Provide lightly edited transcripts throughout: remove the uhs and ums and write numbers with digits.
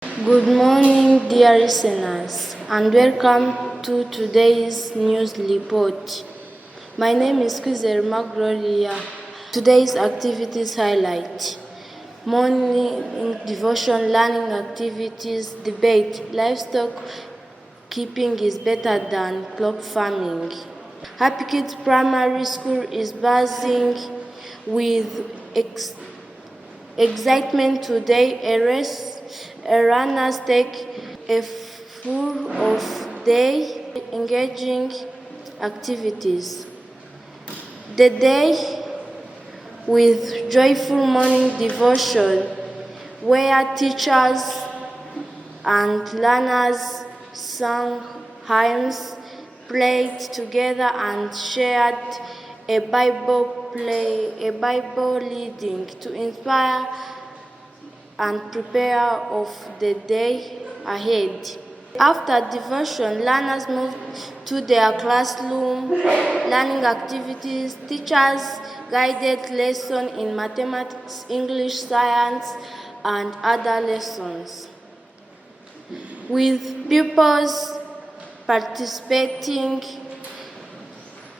Good morning, dear listeners, and welcome to today's news report. My name is Kicukiro Gloria. Today's activities highlight: morning devotion, learning activities, debate, livestock keeping is better than crop farming. Happy Kids Primary School is buzzing with excitement today. Runners take a full of day engaging activities. The day with joyful morning devotion where teachers and learners sang hymns, played together and shared a Bible reading to inspire and prepare of the day ahead. After devotion, learners moved to their classroom learning activities. Teachers guided lessons in mathematics, English, science, and other lessons, with pupils participating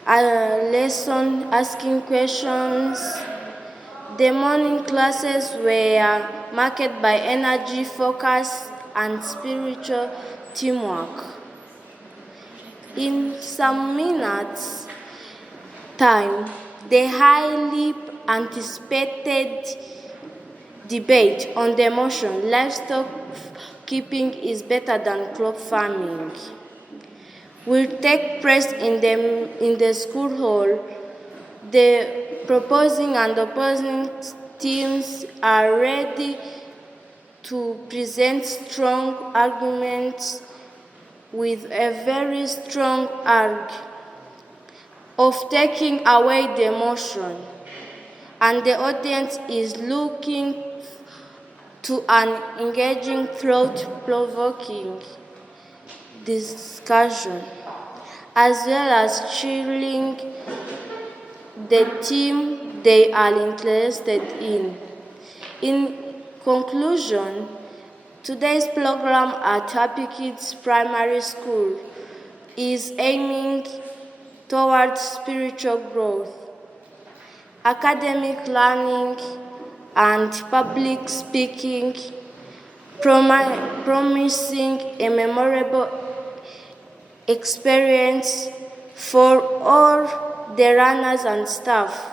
lesson, asking questions. The morning classes were marked by energy, focus, and spiritual teamwork. In some minutes' time, the highly anticipated debate on the motion livestock keeping is better than crop farming will take place in the school hall. The proposing and opposing teams are ready to present strong arguments with a very strong arg of taking away the motion, and the audience is looking to an engaging, thought-provoking discussion, as well as cheering the team they are interested in. In conclusion, today's program at Happy Kids Primary School is aiming towards spiritual growth, academic learning, and public speaking, promising a memorable experience for all the runners and staff.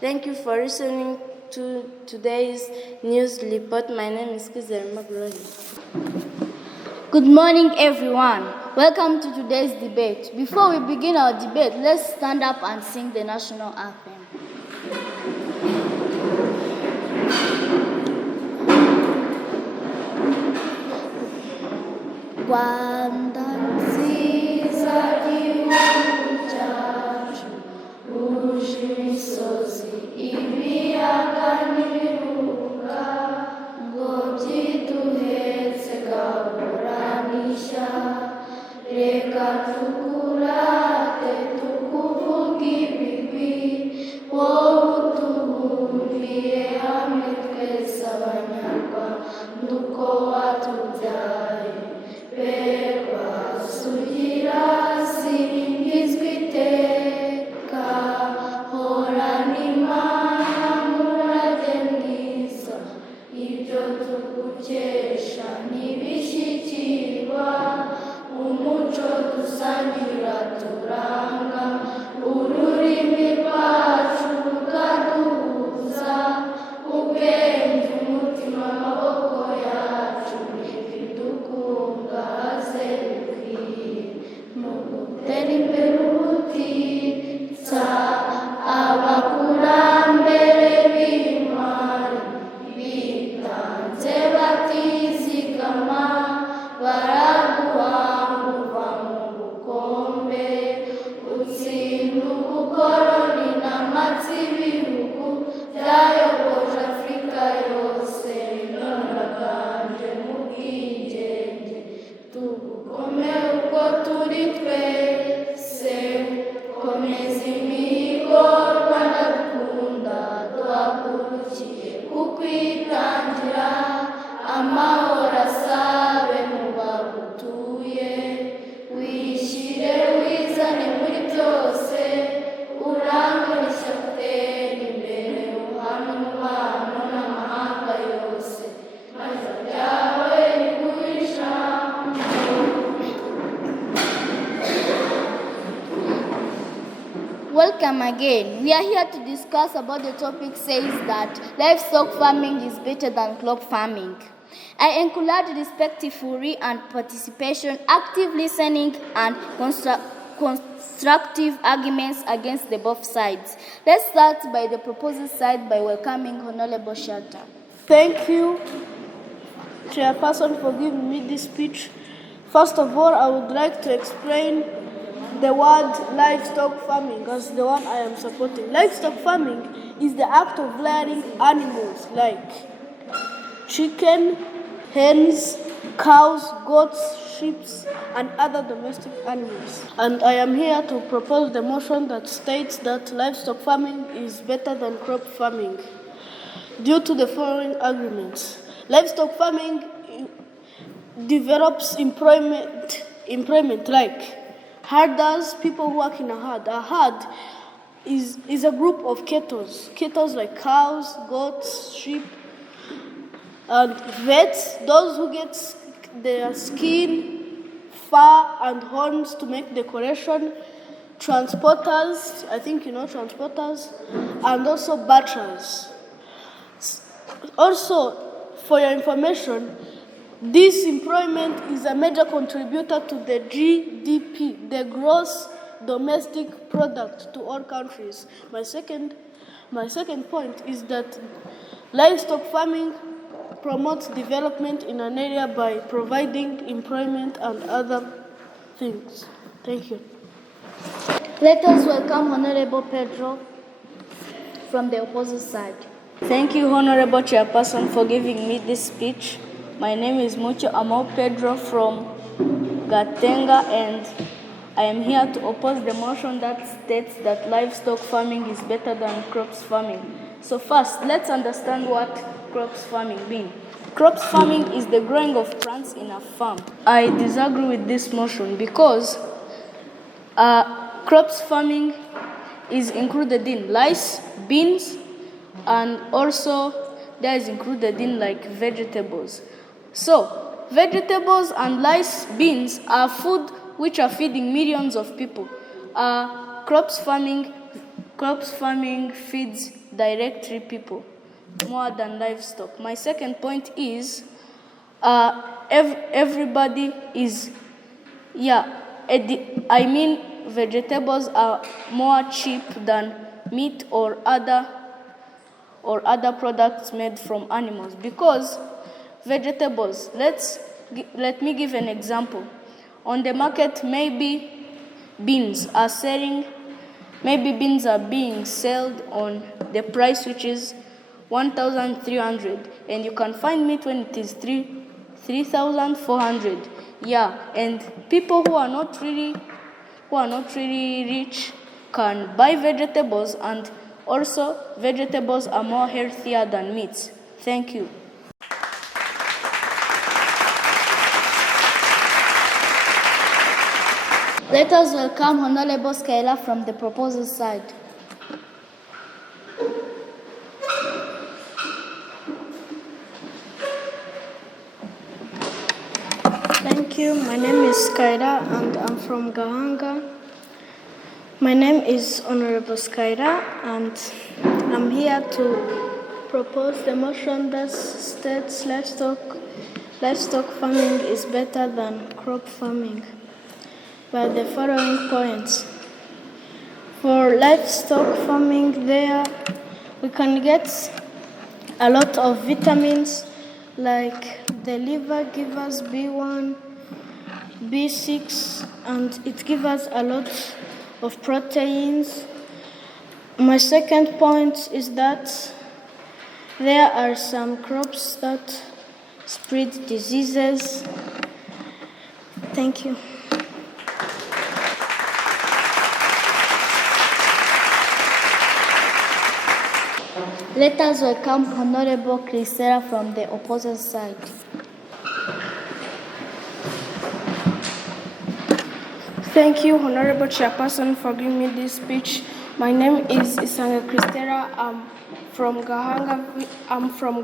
Thank you for listening to today's news report. My name is Kicukiro Gloria. Good morning, everyone. Welcome to today's debate. Before we begin our debate, let's stand up and sing the national anthem. Rwanda nziza gihugu cyacu, uje imisozi ibiyaga n'ibirunga, ngo byiduhetse gahoranishya, reka tukurate tukuvuga ibigwi, wowe utubumbiye hamwe twese abanyarwanda uko watubyaye. Beba welcome again. We are here to discuss about the topic says that livestock farming is better than crop farming. I encourage respectfully and participation, active listening, and constructive arguments against the both sides. Let's start by the proposed side by welcoming Honorable Shatta. Thank you, Chairperson, for giving me this speech. First of all, I would like to explain the word livestock farming as the one I am supporting. Livestock farming is the act of rearing animals like chicken, hens, cows, goats, sheep, and other domestic animals. And I am here to propose the motion that states that livestock farming is better than crop farming due to the following arguments. Livestock farming develops employment like herders, people who work in a herd. A herd is a group of cattle like cows, goats, sheep, and vets, those who get their skin, fur, and horns to make decoration, transporters, I think you know transporters, and also butchers. Also, for your information, this employment is a major contributor to the GDP, the gross domestic product to all countries. My second point is that livestock farming promotes development in an area by providing employment and other things. Thank you. Let us welcome Honorable Pedro from the opposite side. Thank you, Honorable Chairperson, for giving me this speech. My name is Mucho Amau Pedro from Gatenga, and I am here to oppose the motion that states that livestock farming is better than crops farming. So first, let's understand what crops farming means. Crops farming is the growing of plants in a farm. I disagree with this motion because crops farming is included in rice, beans, and also that is included in like vegetables. So vegetables and rice, beans are food which are feeding millions of people. Crops farming feeds directly people more than livestock. My second point is everybody is vegetables are more cheap than meat or other products made from animals, because vegetables, let me give an example. On the market, maybe beans are being sold on the price which is 1,300, and you can find meat when it is 3,400. Yeah, and people who are not really rich can buy vegetables, and also vegetables are more healthier than meats. Thank you. Let us welcome Honorable Skyla from the proposal side. Thank you. My name is Skyda and I'm from Gahanga. My name is Honorable Skyda and I'm here to propose the motion that states livestock farming is better than crop farming by the following points. For livestock farming, we can get a lot of vitamins like the liver gives us B1, B6, and it gives us a lot of proteins. My second point is that there are some crops that spread diseases. Thank you. Let us welcome Honorable Crisera from the opposite side. Thank you, Honorable Chairperson, for giving me this speech. My name is Isanga Crisera. I'm from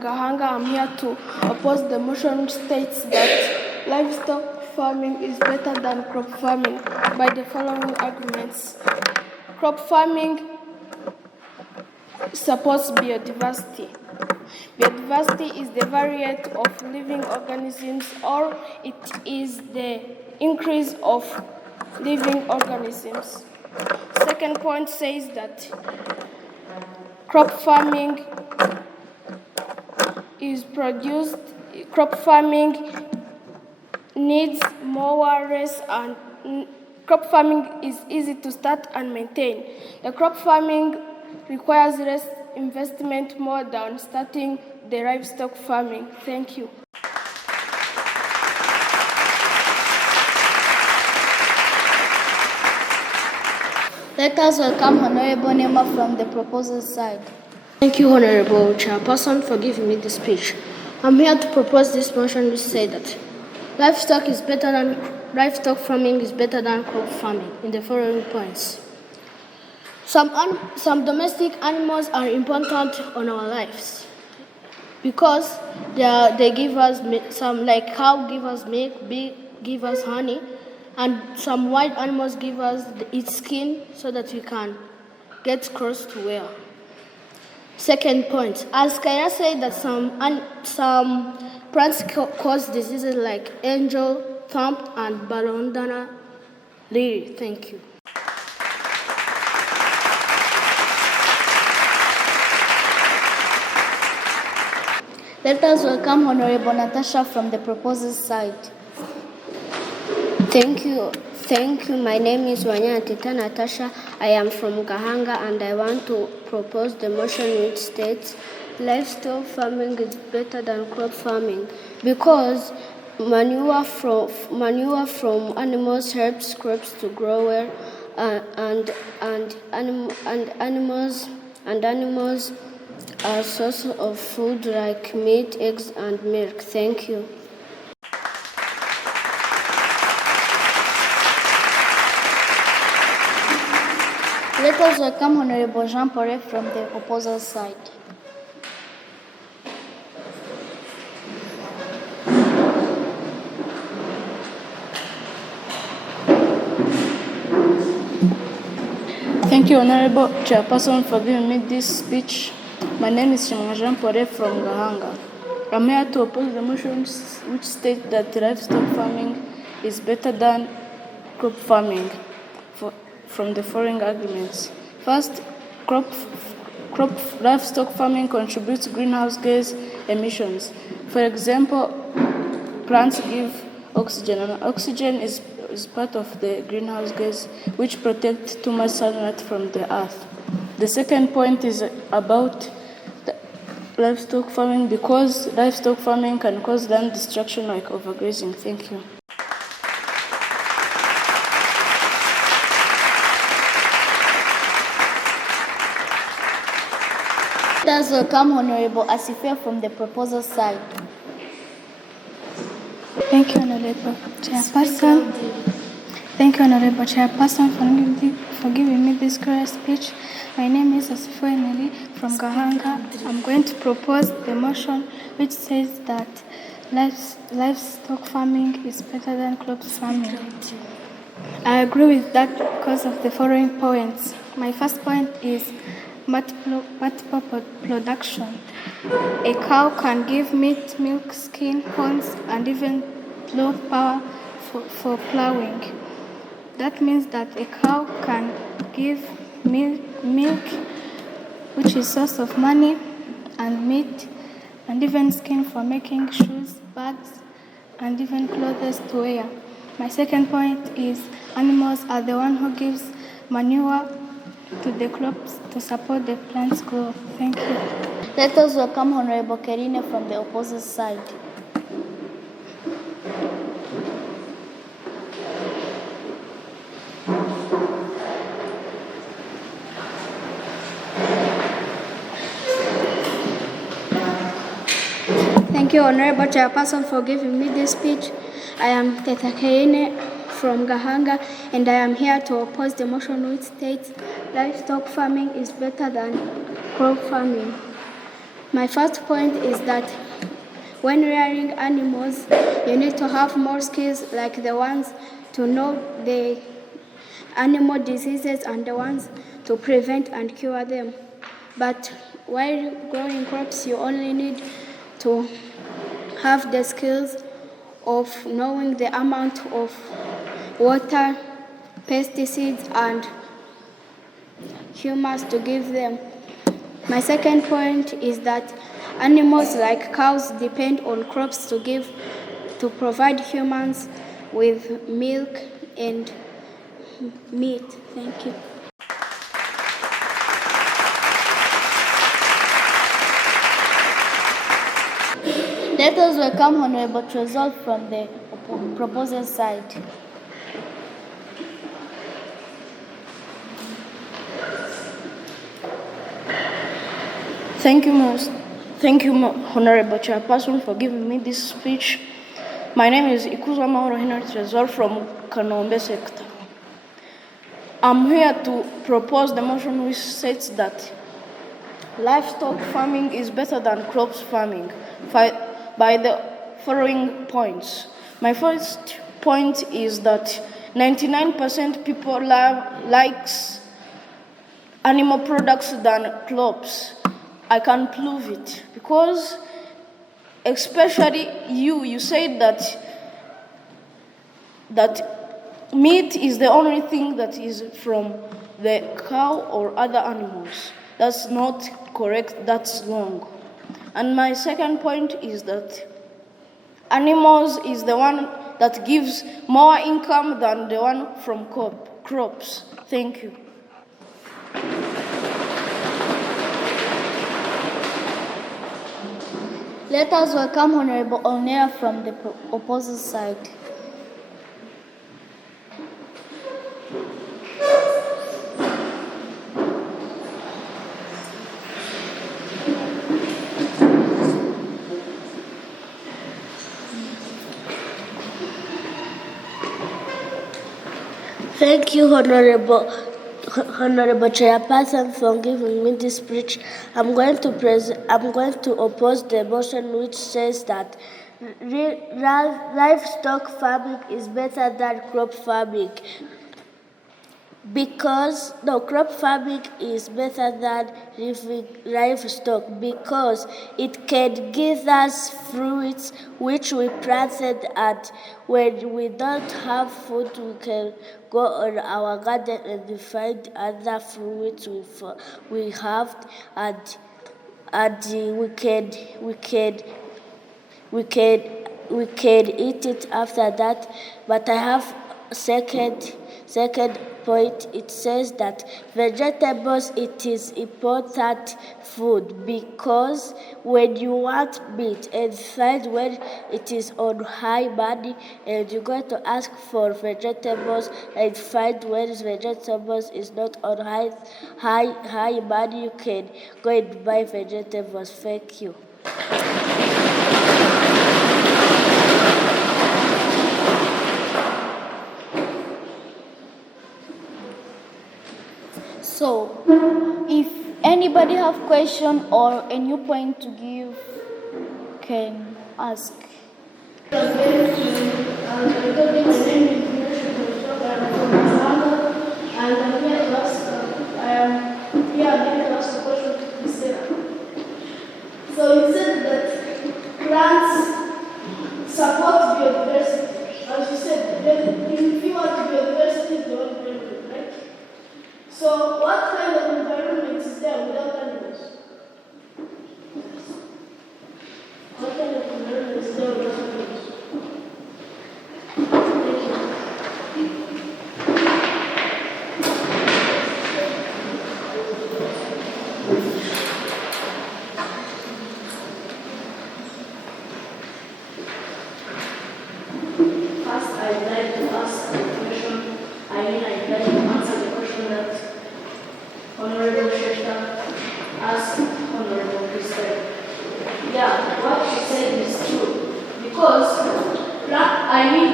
Gahanga. I'm here to oppose the motion states that livestock farming is better than crop farming by the following arguments. Crop farming supports biodiversity. Biodiversity is the variety of living organisms, or it is the increase of living organisms. Second point says that crop farming needs more rest, and crop farming is easy to start and maintain. The crop farming requires less investment more than starting the livestock farming. Thank you. Let us welcome Honorable Nema from the proposal side. Thank you, Honorable Chairperson, for giving me this speech. I'm here to propose this motion which says that livestock farming is better than crop farming in the following points. Some domestic animals are important on our lives because they give us some, like cow give us milk, pig give us honey, and some wild animals give us its skin so that we can get clothes to wear. Second point, as Kaya said that some plants cause diseases like angel, thumb, and balondana lily. Thank you. Let us welcome Honorable Natasha from the proposal side. Thank you. My name is Wanyatita Natasha. I am from Gahanga, and I want to propose the motion which states livestock farming is better than crop farming because manure from animals helps crops to grow well, and animals are source of food like meat, eggs, and milk. Thank you. Let us welcome Honorable Jean Paul from the opposite side. Thank you, Honorable Chairperson, for giving me this speech. My name is Jean Paul from Gahanga. I'm here to oppose the motion which states that livestock farming is better than crop farming from the following arguments. First, livestock farming contributes greenhouse gas emissions. For example, plants give oxygen, and oxygen is part of the greenhouse gas which protects too much sunlight from the earth. The second point is about livestock farming because livestock farming can cause land destruction like overgrazing. Thank you. Let us welcome Honorable Asife from the proposal side. Thank you, Honorable Chairperson. Thank you, Honorable Chairperson, for giving me this great speech. My name is Asife Emily from Gahanga. I'm going to propose a motion which says that livestock farming is better than crop farming. I agree with that because of the following points. My first point is multiple production. A cow can give meat, milk, skin, horns, and even load power for plowing. That means that a cow can give milk, which is source of money, and meat, and even skin for making shoes, bags, and even clothes to wear. My second point is animals are the one who gives manure to the crops to support the plant's growth. Thank you. Let us welcome Honorable Kerine from the opposite side. Thank you, Honorable Chairperson, for giving me this speech. I am Teta Kerine from Gahanga, and I am here to oppose the motion which states livestock farming is better than crop farming. My first point is that when rearing animals, you need to have more skills like the ones to know the animal diseases and the ones to prevent and cure them. But while growing crops, you only need to have the skills of knowing the amount of water, pesticides, and humus to give them. My second point is that animals like cows depend on crops to provide humans with milk and meat. Thank you. Let us welcome Honorable Trezor from the proposal side. Thank you, Honorable Chairperson, for giving me this speech. My name is Ikuza Mauro Henry Trezor from Kanombe sector. I'm here to propose the motion which states that livestock farming is better than crops farming by the following points. My first point is that 99% people likes animal products than crops. I can prove it because especially you said that meat is the only thing that is from the cow or other animals. That's not correct, that's wrong. And my second point is that animals is the one that gives more income than the one from crops. Thank you. Let us welcome Honorable Onea from the opposite side. Thank you, Honorable Chairperson, for giving me this speech. I'm going to oppose the motion which says that livestock farming is better than crop farming. Crop farming is better than livestock because it can give us fruits which we planted, and when we don't have food, we can go on our garden and find other fruits we have, and we can eat it after that. But I have second point. It says that vegetables, it is important food because when you want meat and find when it is on high money and you're going to ask for vegetables and find when vegetables is not on high money, you can go and buy vegetables. Thank you. So, if anybody have question or a new point to give, can ask. So you said that plants support biodiversity. As you said, if you want biodiversity, you want environment, right? So what kind of environment is there without animals? What kind of environment is there without animals?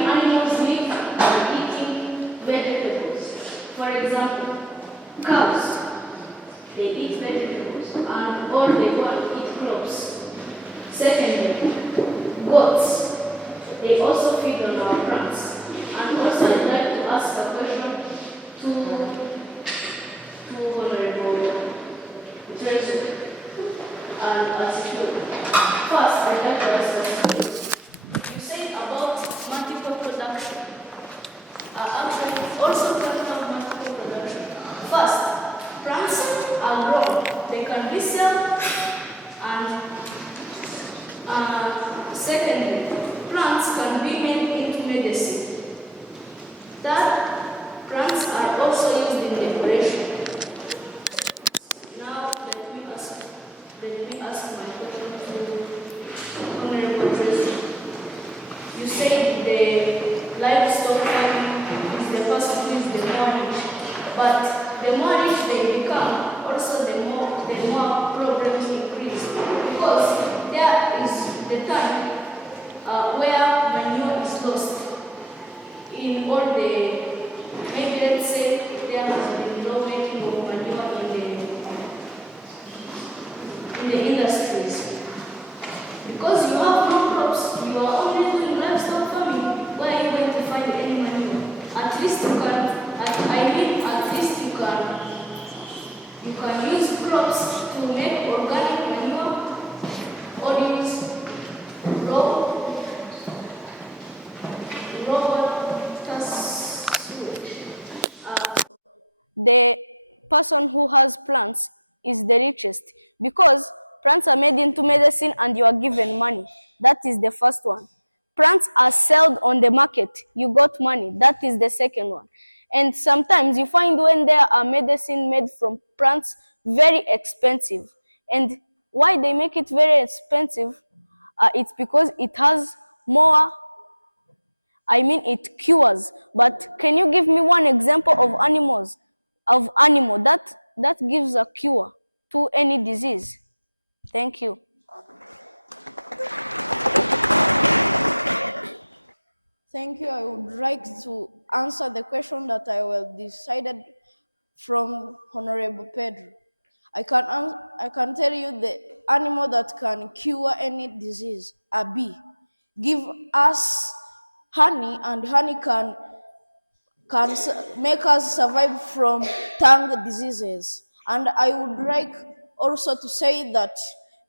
Animals live by eating vegetables. For example, cows, they eat vegetables and all they want eat crops. Secondly, goats, they also feed on our plants. And also I'd like to ask a question to Honorable treasure and attitude. First, I'd like to ask us, you said about multiple production. Actually, also plants have multiple production. First, plants are grown. They can be sold, and secondly, plants can be made into medicine. Third, plants are also used in decoration. Now, let me ask my question to Honorable Tracy. You said the livestock farming is the person who is the more rich, but the more rich they become, also the more problems increase, because there is the time where manure is lost in all the, maybe let's say there has been no making of manure in the industries. Because you have no crops, you are only doing livestock farming, where are you going to find any manure? At least you can, at least you can use crops to make organic manure, or use raw sewage. The person who has plants is the richest, because plants are made into medicine and you are given money. That is the first one. Plants are sold on the market, you got money. That is the second one. And sometimes you find when there are medicine made from plants very expensive. And why they make it very expensive? It's because it has more, it cures. But can you give me one example of animal that gives a cure to any disease? Thank you. Thank you. I would like to answer the question that I will decided from Honorable Pedro. I can tell you the animal that can cure any disease, a bee. Give us honey, and honey can make us survive from tongue diseases. And I would like also to say that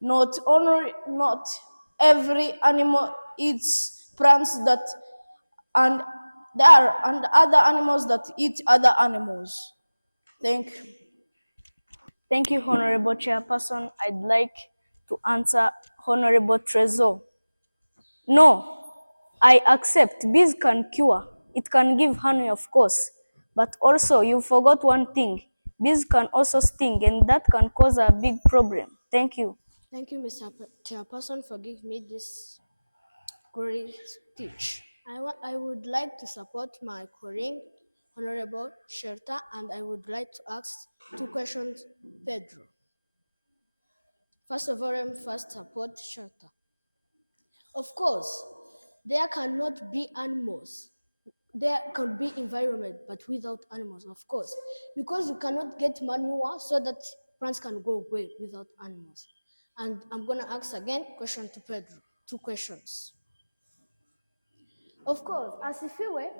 not every animal eats plants, and there are other animals that eat other animals. Thank you. Thank you, Honorable Chairperson. I'd like to answer Honorable Trezor. No, I accept bees can cure. It can give honey, of course. But also, you forgot one thing. Bees can also sting, and that can cause a big problem. Thank you. Thank you, Mr. Chairperson, for giving me this great speech. I would like to support my colleague, Honorable Sherta, and I would like to ask two questions, Pedro. First of all, I first support Sherta. Of course, there cannot be animals. There can be environment, but without animals, of course, because you cannot get manure so that plants can grow well without animals. And I'm going to ask again question to Pedro, two questions. Of course, as Ifiwe,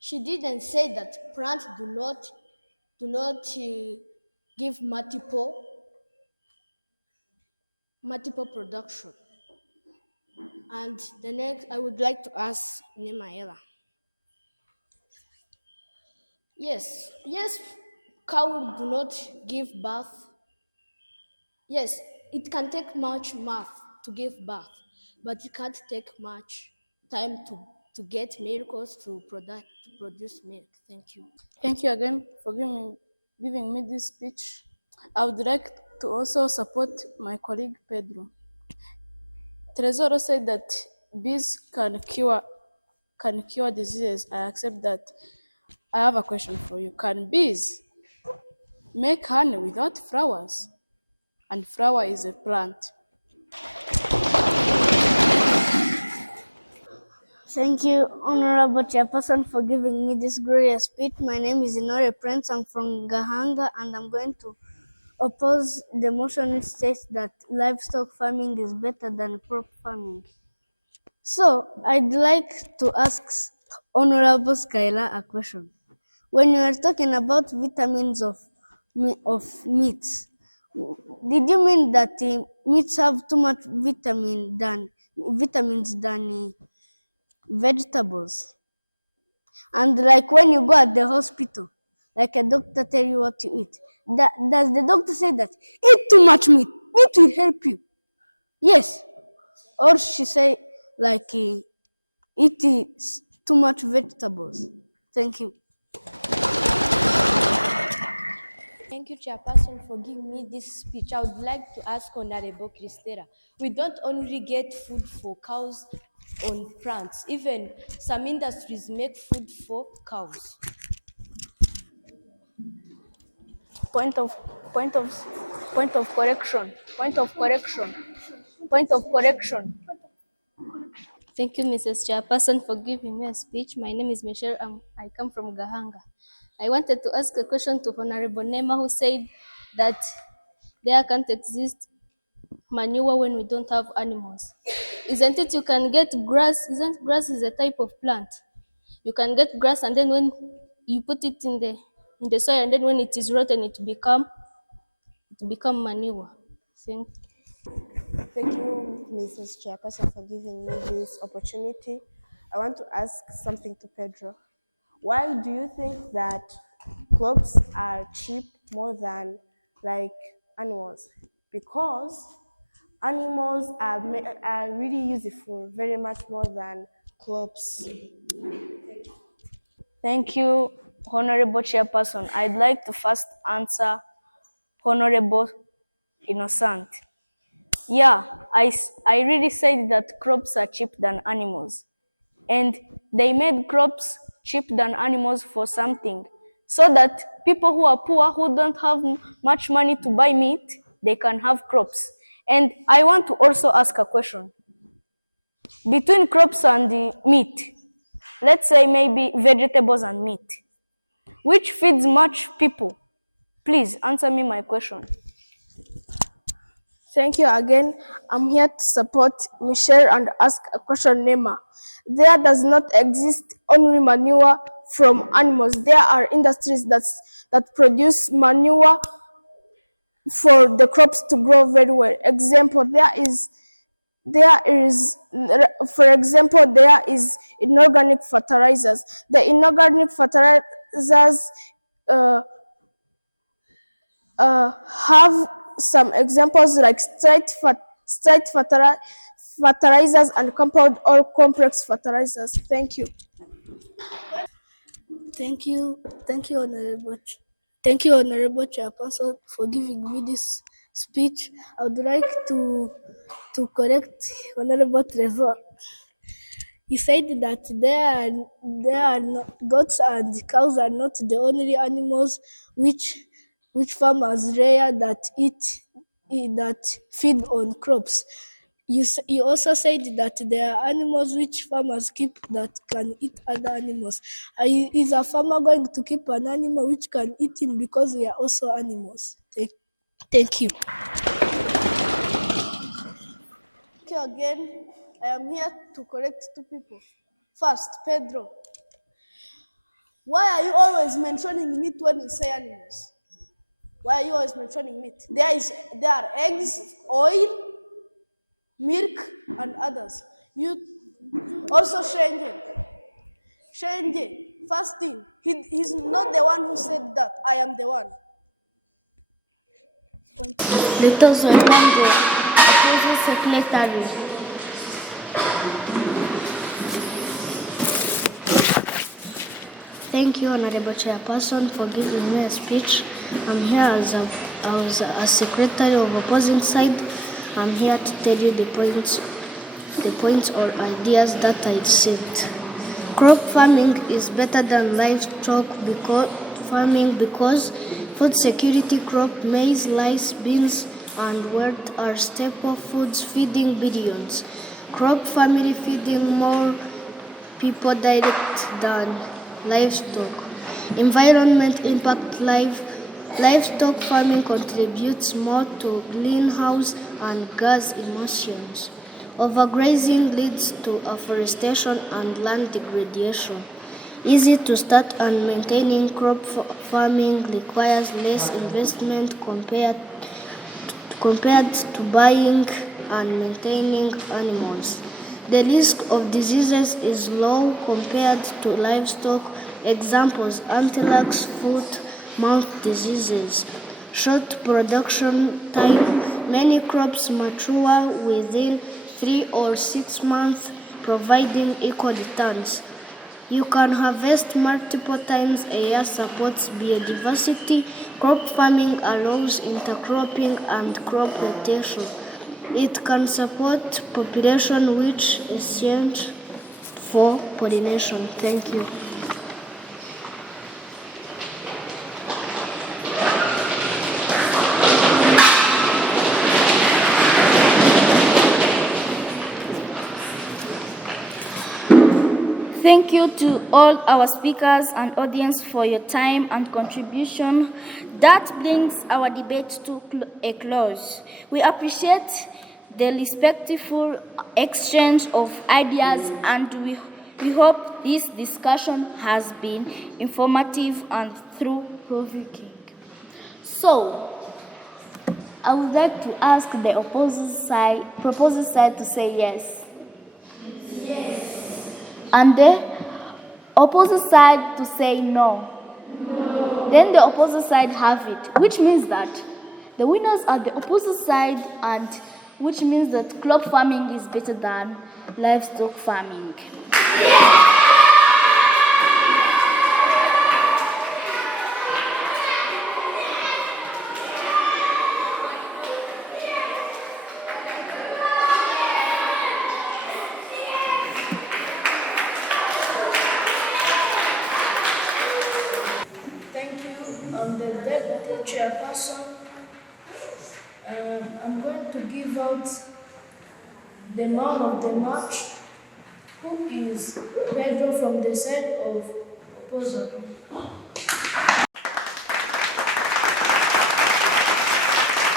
she didn't say that plants do not give multiple production. And the next, I would like to ask Nemaela. Yes, cow do not give birth. Yes, it can take much math to give birth, but it can't take much time to get miracles to produce milk. Thank you. Thank you again for giving me this speech. I would like to also support my colleague Pedro. Tresoro said that bees can cure diseases. I accept that. I have a question for you. Can bees make honey without flowers? And flower is a plant. Thank you, Honorable Chairperson, for giving me this glorious speech. My name is Inore Prince. I'm from Gahanga, and I'm going to oppose the motion which states that livestock farming is better than crop farming. So, I'd like to ask Honorable Skyla a question. when you were talking about vitamins of meats, did you mean that meats have too much vitamins than vegetables? And like when you go at the hospital, like a doctor tell you what to eat, does the doctor say that eat too much meat? Meat will help you. Yes. Or she say like eat too much vegetables. Thank you. Thank you, Chairperson, for giving me this speech. I would like to ask Honorable Christera. We don't only get food for cows on plants. Even some industries make food for cows. Point of correction. Thank you, Mrs. Chairperson, for giving me a speech. My name is Michelle. I come from Gahanga. I wanted to ask a question to Honorable Nema, who said that there can't exist manure when we don't have animals. Isn't it you can get grass? Isn't grass is a type of plant? You can get grass, and then when you put it in the soil, and then when it is rotten, it become manure. Thank you. Thank you, Mrs. Chairperson, for giving me this opportunity. I want to ask something to Pedro. Why do you think that crops are cheap more than like animals? Because animals are really useful, very much more than crops. Thank you, Honorable Chairperson. I'd like to first answer Honorable Innocent. Yeah, I really said that crops are cheap than animals. And they made crops cheap than animals for something. So that people who are poor, who don't have much money to buy meat, they can have crops. And I want to also ask a question. Between crops and the meat, let's say maybe vegetables and meat, which feeds much people? Please answer me my question. Thank you again. I'm here to support Michelle and ask a question, Nema. There does not exist only manure from animals. There are industries that produce manure for the crops to grow very well. Example, there is, for example, there is inorganic fertilizers. The inorganic fertilizers have some examples like straight fertilizers and compound or complex fertilizers. Thank you. Thank you, Honorable Chairperson, for giving me this speech. I would like to correct Honorable Trevor. He said that there are goats and cows are not the only animals which farmers rear that feed on crops. You also said that there are animals which farmers keep that can eat other animals. Is a farmer going to keep an animal which can eat him because we are also animals? Thank you. Thank you again. I am here to correct two people. First, Pedro. Why are you always mentioning meat when you say animals? Why are you always mentioning meat? There are eggs, oil, milk, and others. You also Shenge. First thing, he's not the one who said that. I am the one. Little Orlando, Prison Secretary. Thank you, Honorable Chairperson, for giving me a speech. I'm here as a secretary of opposing side. I'm here to tell you the points or ideas that I said. Crop farming is better than livestock farming because food security crop, maize, rice, beans, and wheat are staple foods feeding billions. Crop family feeding more people direct than livestock. Environment impact livestock farming contributes more to greenhouse and gas emissions. Overgrazing leads to afforestation and land degradation. Easy to start, and maintaining crop farming requires less investment compared to buying and maintaining animals. The risk of diseases is low compared to livestock. Examples: anthrax, foot, mouth diseases. Short production time. Many crops mature within 3 or 6 months, providing equal returns. You can harvest multiple times a year, supports biodiversity. Crop farming allows intercropping and crop rotation. It can support population, which is essential for pollination. Thank you. Thank you to all our speakers and audience for your time and contribution. That brings our debate to a close. We appreciate the respectful exchange of ideas, and we hope this discussion has been informative and thought-provoking. So, I would like to ask the proposing side to say yes. Yes. And the opposite side to say no. Then the opposite side have it, which means that the winners are the opposite side, and which means that crop farming is better than livestock farming. Thank you. I'm the deputy chairperson. I'm going to give out the man of the match, who is Pedro from the side of opposite.